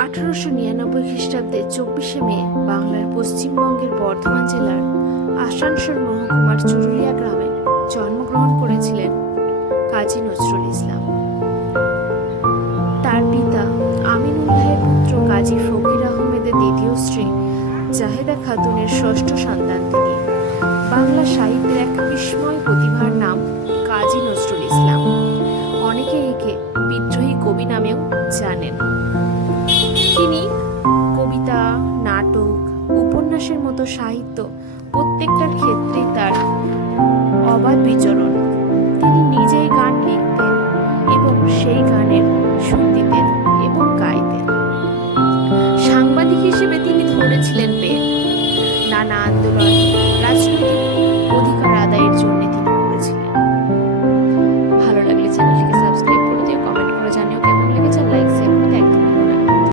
1899 খ্রিস্টাব্দে 24শে মে বাংলার পশ্চিমবঙ্গের বর্ধমান জেলার আসানসোল মহকুমার চুরুলিয়া গ্রামে জন্মগ্রহণ করেছিলেন কাজী নজরুল ইসলাম। তার পিতা আমিনুল্লাহের পুত্র কাজী ফকির আহমেদের দ্বিতীয় স্ত্রী জাহেদা খাতুনের ষষ্ঠ সন্তান তিনি। বাংলা সাহিত্যের এক বিস্ময় প্রতিভার নাম কাজী নজরুল ইসলাম। অনেকে একে বিদ্রোহী কবি নামেও জানেন। তিনি কবিতা, নাটক, উপন্যাসের মতো সাহিত্য প্রত্যেকটার ক্ষেত্রেই তার অবাধ বিচরণ। তিনি নিজেই গান লিখতেন এবং সেই গানের সুর দিতেন এবং গাইতেন। সাংবাদিক হিসেবে তিনি ধরেছিলেন পেন। নানা আন্দোলন,